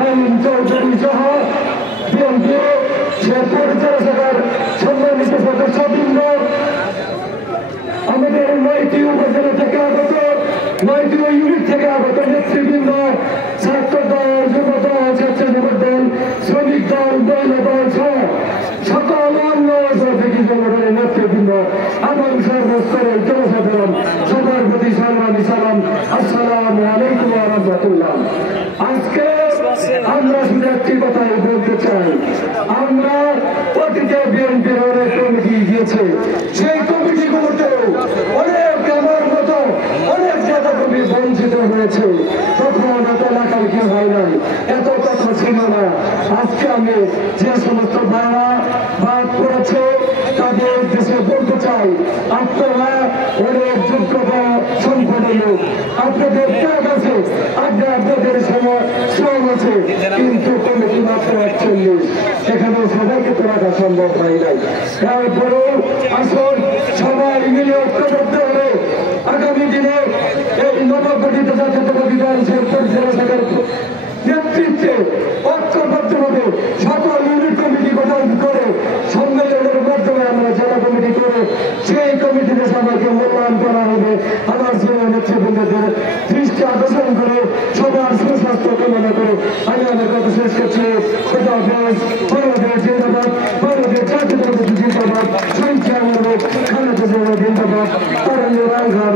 শামীম চৌধুরী সহ বিএনপি শেরপুর জেলা সম্মানিত সদস্যবৃন্দ, আমাদের 9টি উপজেলা থেকে আগত 9টি ইউনিট থেকে আগত নেতৃবৃন্দ, ছাত্র দল, যুব দল, স্বেচ্ছাসেবক দল, শ্রমিক দল, মহিলা দল সহ সকল অন্য সহযোগী সংগঠনের নেতৃবৃন্দ, আমার সর্বস্তরের জনসাধারণ সবার প্রতি সংগ্রামী সালাম, আসসালামু আলাইকুম ওয়া রাহমাতুল্লাহ। আজকে আমরা শুধু একটি কথাই বলতে চাই, আমরা অতীতে বিএনপির অনেক কমিটি গিয়েছে, সেই কমিটিগুলোতেও অনেক আমার মতো অনেক নেতা কর্মী বঞ্চিত হয়েছে। তখন এত লেখালেখি হয় নাই, এত কথা ছিল না। আজকে আমি যে সমস্ত ভাড়া ভাগ করেছে তাদের দেশে বলতে চাই, আপনারা অনেক যোগ্য সংগঠনের লোক, আপনাদের ত্যাগ আছে, আপনাদের সময় শ্রম আছে, কিন্তু কমিটি মাত্র 41, এখানে সবাইকে তো রাখা সম্ভব হয় নাই। তারপরেও আসল সবাই মিলে ঐক্যবদ্ধ হলে আগামী দিনে এই নবগঠিত জাতীয়তাবাদী দল শেরপুর জেলা শাখার নেতৃত্বে ঐক্যবদ্ধভাবে সকল ইউনিট কমিটি গঠন করে সম্মেলনের মাধ্যমে আমরা জেলা কমিটি করে সেই কমিটিতে সবাইকে মূল্যায়ন করা হবে। আমার সিনিয়র নেতৃবৃন্দদের দৃষ্টি আকর্ষণ করে সবার সুস্বাস্থ্য কামনা করে আমি আমার কথা শেষ করছি। বাংলাদেশ জিন্দাবাদ, বাংলাদেশ জাতীয়তাবাদী জিন্দাবাদ, শহীদ জিয়াউর রহমান, খালেদা জিয়া জিন্দাবাদ, তারুণ্য রাঙ্গার